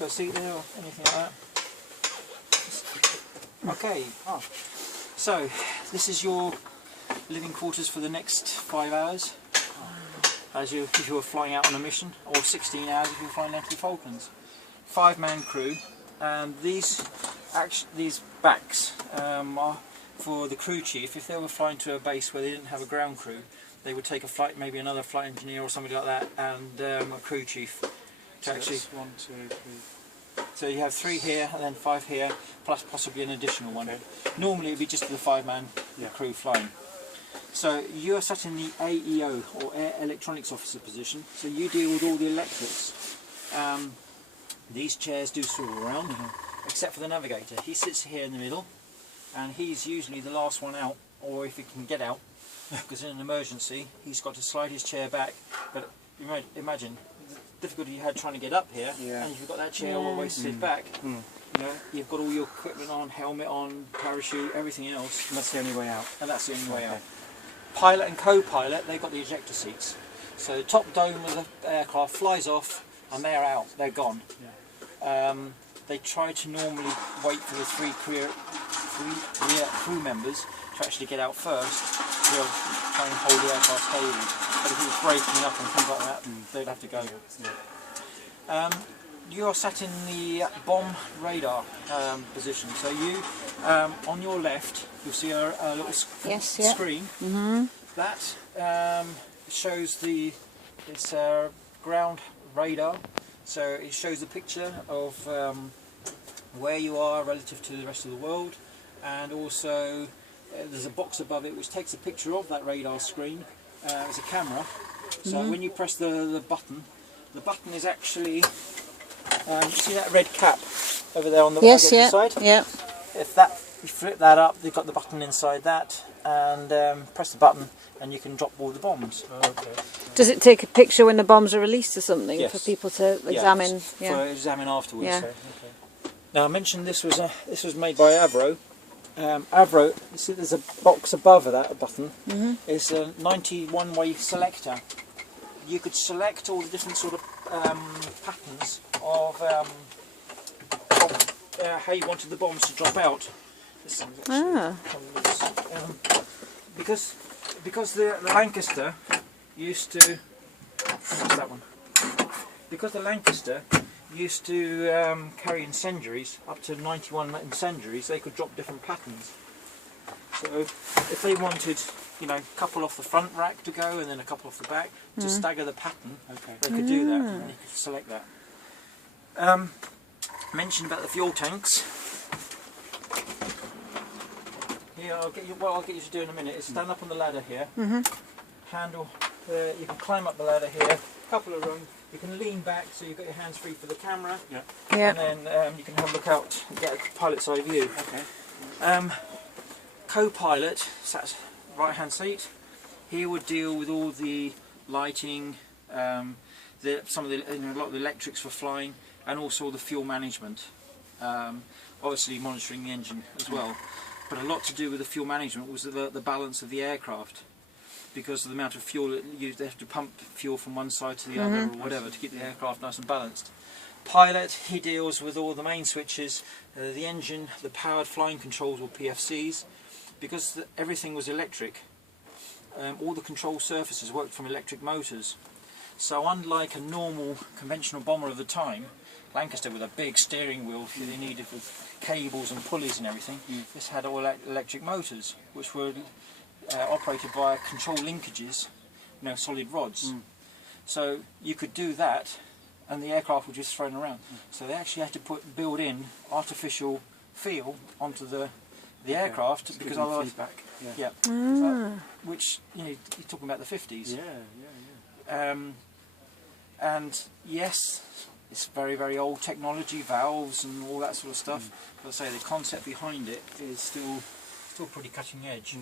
of a seat there or anything like that. Okay, so this is your living quarters for the next 5 hours, if you were flying out on a mission, or 16 hours if you were flying out to the Falklands. 5-man crew, and these backs are for the crew chief. If they were flying to a base where they didn't have a ground crew, they would take a flight, maybe another flight engineer or somebody like that, and a crew chief. So actually, 1, 2, 3. so you have 3 here and then 5 here, plus possibly an additional one. Okay. Normally it'd be just the 5-man crew flying. So you are sat in the AEO, or Air Electronics Officer position, so you deal with all the electrics. These chairs do swivel around, except for the navigator. He sits here in the middle, and he's usually the last one out, or if he can get out, because in an emergency he's got to slide his chair back. But imagine the difficulty you had trying to get up here, and you've got that chair always sit back. You know, you've got all your equipment on, helmet on, parachute, everything else. And that's the only way out. And that's the only way out. Pilot and co-pilot, they've got the ejector seats. So the top dome of the aircraft flies off, and they're out, they're gone. They try to normally wait for the 3 crew members to actually get out first, to try and hold the aircraft stable. But if it was breaking up and things like that, they'd have to go. You are sat in the bomb radar position. So you, on your left, you'll see a little screen. That shows it's ground radar. So it shows a picture of where you are relative to the rest of the world, and also there's a box above it which takes a picture of that radar screen. It's a camera. So when you press the button is actually see that red cap over there on the side? If you flip that up, you've got the button inside that, and press the button and you can drop all the bombs. Does it take a picture when the bombs are released or something for people to examine? For examine afterwards. Now I mentioned this was made by Avro. Avro, you see there's a box above that, a button. It's a 91-way selector. You could select all the different sort of patterns of how you wanted the bombs to drop out. This because the Lancaster used to. What's that one? Because the Lancaster used to carry incendiaries, up to 91 incendiaries, they could drop different patterns. So if they wanted, you know, a couple off the front rack to go and then a couple off the back, to stagger the pattern, they could do that, and you could select that. Mentioned about the fuel tanks. Here, what I'll get you to do in a minute is stand up on the ladder here, handle, you can climb up the ladder here, a couple of rungs. You can lean back so you've got your hands free for the camera, and then you can have a look out and get a pilot's eye view. Co-pilot sat right hand seat. He would deal with all the lighting, a lot of the electrics for flying, and also the fuel management. Obviously monitoring the engine as well, but a lot to do with the fuel management was the balance of the aircraft. Because of the amount of fuel it used, they have to pump fuel from one side to the other or whatever to keep the aircraft nice and balanced. Pilot, he deals with all the main switches, the engine, the powered flying controls or PFCs. Because everything was electric, all the control surfaces worked from electric motors. So unlike a normal conventional bomber of the time, Lancaster with a big steering wheel that they needed with cables and pulleys and everything, this had all electric motors, which were operated by control linkages, you know, solid rods. So you could do that and the aircraft was just thrown around. So they actually had to build in artificial feel onto the aircraft, because otherwise which, you know, you're talking about the 50s. And yes, it's very, very old technology, valves and all that sort of stuff, but I say the concept behind it is still pretty cutting edge.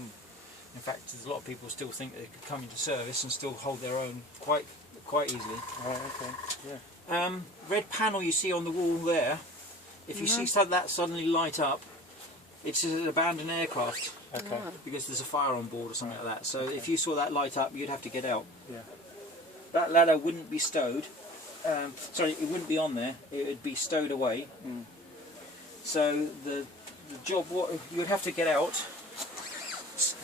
In fact, there's a lot of people still think they could come into service and still hold their own quite easily. Red panel you see on the wall there, if you see that suddenly light up, it's an abandoned aircraft. Because there's a fire on board or something like that. So if you saw that light up, you'd have to get out. That ladder wouldn't be stowed. sorry, it wouldn't be on there. It would be stowed away. So the job, what you would have to get out,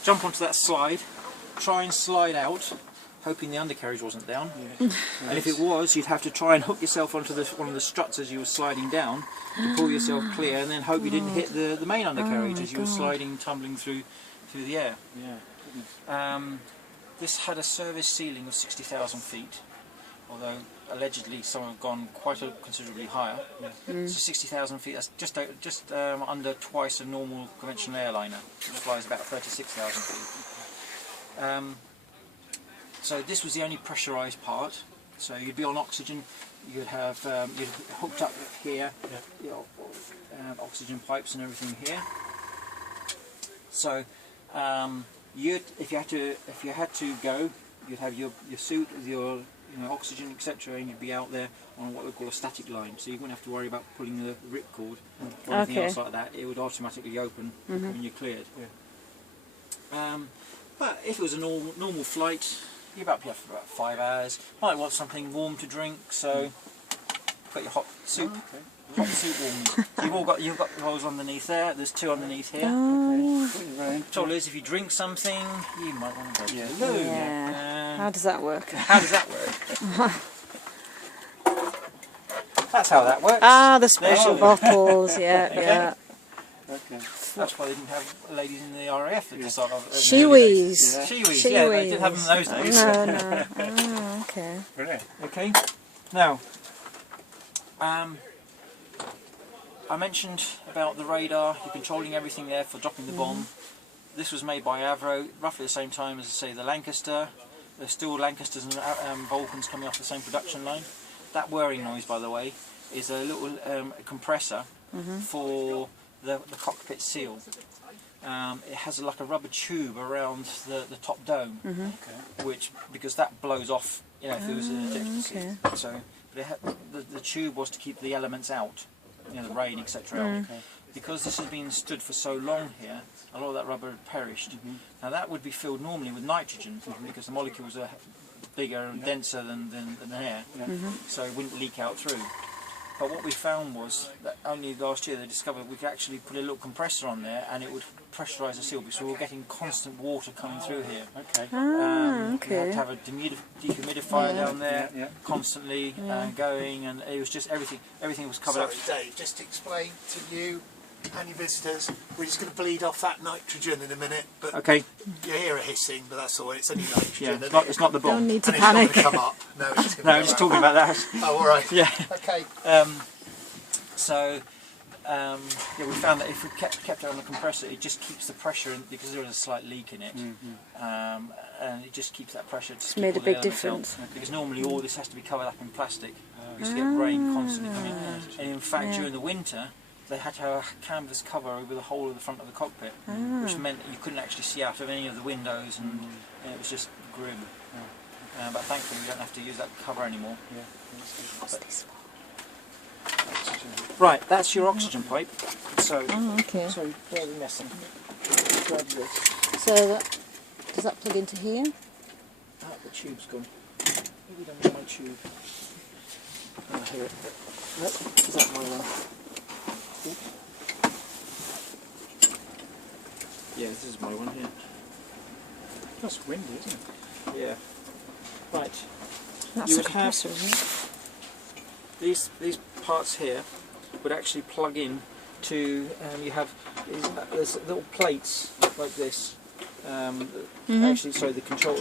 jump onto that slide, try and slide out, hoping the undercarriage wasn't down. And if it was, you'd have to try and hook yourself onto one of the struts as you were sliding down to pull yourself clear, and then hope you didn't hit the main undercarriage as you were sliding, tumbling through the air. This had a service ceiling of 60,000 feet, although allegedly some have gone quite considerably higher. So 60,000 feet, that's just under twice a normal conventional airliner, which flies about 36,000 feet. So this was the only pressurised part. So you'd be on oxygen, you'd have you'd hooked up here, you know, oxygen pipes and everything here. So if you had to go, you'd have your suit with your oxygen, etc., and you'd be out there on what we call a static line. So you wouldn't have to worry about pulling the ripcord or anything else like that. It would automatically open when you're cleared. But if it was a normal flight, you're about for about 5 hours. Might want something warm to drink, so got your hot soup. Hot soup warmers. You've got rolls underneath there. There's 2 underneath here. Trouble is, if you drink something, you might want to go to the loo. How does that work? How does that work? That's how that works. Ah, the special bottles. Yeah. That's why they didn't have ladies in the RAF at the start of Shiwis. Shiwis, yeah, they didn't have them in those days. No. Oh, okay. Brilliant. Okay. Now, I mentioned about the radar. You're controlling everything there for dropping the bomb. This was made by Avro, roughly the same time as, say, the Lancaster. There's still Lancasters and Vulcans coming off the same production line. That whirring noise, by the way, is a little compressor for the cockpit seal. It has like a rubber tube around the top dome, because that blows off, if there was an ejection seat. So the tube was to keep the elements out, the rain, etc. out. Because this has been stood for so long here, a lot of that rubber had perished. Now that would be filled normally with nitrogen, because the molecules are bigger and denser than air, so it wouldn't leak out through. But what we found was that only last year they discovered we could actually put a little compressor on there and it would pressurise the seal, because we were getting constant water coming through here. We had to have a dehumidifier down there constantly going, and it was just everything was covered up. Sorry, Dave, just to explain to you and your visitors, we're just going to bleed off that nitrogen in a minute, but you hear a hissing, but that's all. It's only nitrogen. It's not the bomb. Don't need to and panic. It's not going to come up. No, it's No, I'm just talking about that. Oh, all right. Yeah. Okay. We found that if we kept it on the compressor, it just keeps the pressure, because there is a slight leak in it, and it just keeps that pressure. It's made a big difference. Because normally all this has to be covered up in plastic, because you get rain constantly coming. And in fact, during the winter, they had to have a canvas cover over the whole of the front of the cockpit, which meant that you couldn't actually see out of any of the windows, and it was just grim. But thankfully we don't have to use that cover anymore. Right, that's your oxygen pipe. So, sorry, there's a messing. Grab this. So does that plug into here? The tube's gone. Maybe don't want my tube. Here. Nope, is that my one? Yeah, this is my one here. That's windy, isn't it? Yeah. Right. That's You the would have compressor, isn't it? these parts here would actually plug in to. You have there's little plates like this. Actually, sorry, the control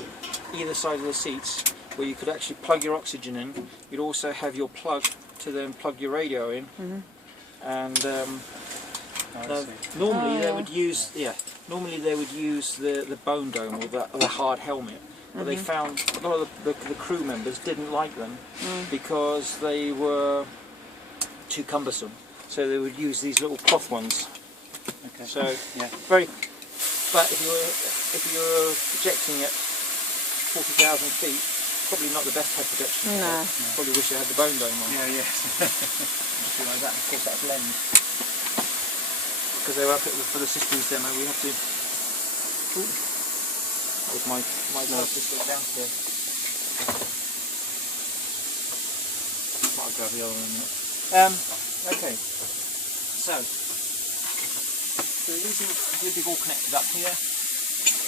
either side of the seats, where you could actually plug your oxygen in. You'd also have your plug to then plug your radio in. And normally they would use the bone dome or the hard helmet, but they found a lot of the crew members didn't like them because they were too cumbersome, so they would use these little cloth ones. So but if you were projecting at 40,000 feet, probably not the best head projection. No. Probably wish you had the bone dome on. Yeah. Something like that. Of course, that's lens. Because they were up for the systems demo, we have to. That was my just downstairs. I'll grab the other one. Okay, so these are all connected up here.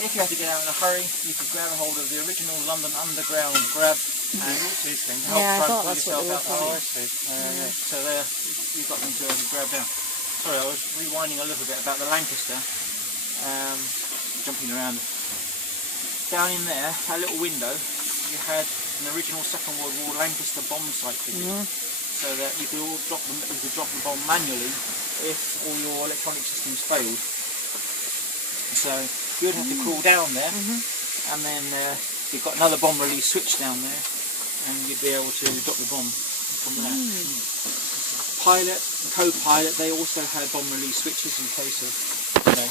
If you have to get out in a hurry, you could grab a hold of the original London Underground grab and help try and pull yourself out. Oh, I see. So there, you've got them to grab down. Sorry, I was rewinding a little bit about the Lancaster. Jumping around. Down in there, that little window, you had an original Second World War Lancaster bomb sight fitted, so that you could drop the bomb manually if all your electronic systems failed. So you'd have to crawl down there, and then you've got another bomb release switch down there, and you'd be able to drop the bomb from there. Pilot and co-pilot, they also had bomb release switches in case of, you know,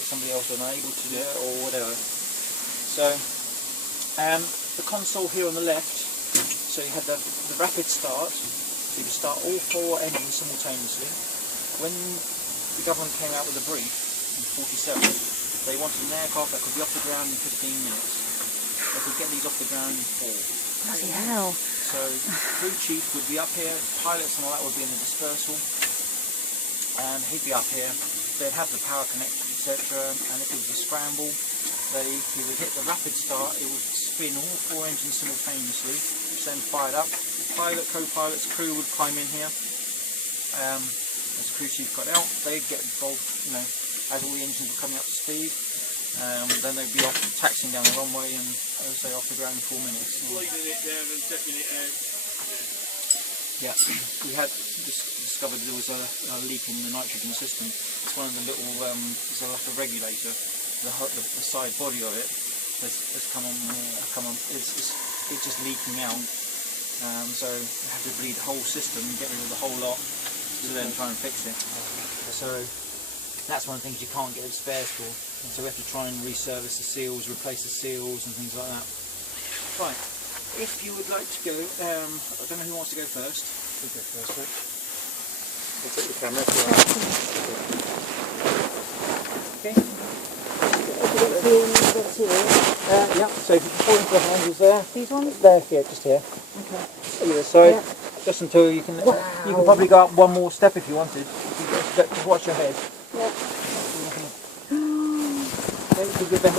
somebody else was unable to do it or whatever. So the console here on the left, so you had the rapid start, so you could start all 4 engines simultaneously. When the government came out with a brief in 47, they wanted an aircraft that could be off the ground in 15 minutes. They could get these off the ground in 4. Bloody hell. So crew chief would be up here, pilots and all that would be in the dispersal, and he'd be up here. They'd have the power connected, etc. And if it was a scramble, he would hit the rapid start. It would spin all 4 engines simultaneously, which then fired up. The pilot, co-pilot's crew would climb in here. As the crew chief got out, they'd get involved. You know, as all the engines were coming up to speed. Then they'd be off taxiing down the runway and, as I say, off the ground in 4 minutes. Leaving it down and taking it out. Yeah, we had discovered there was a leak in the nitrogen system. It's one of the little, it's like a regulator, the side body of it has come on, it's just leaking out. So we had to bleed the whole system, get rid of the whole lot, to then try and fix it. So that's one of the things you can't get spares for. So we have to try and reservice the seals, replace the seals and things like that. Right, if you would like to go, I don't know who wants to go first. You go first, mate. I'll take the camera. Okay. Yeah, so if you can fall into the handles there. These ones? There, yeah, just here. Okay. Either side, just until you can, you can probably go up one more step if you wanted. Just watch your head. Yeah. Give your head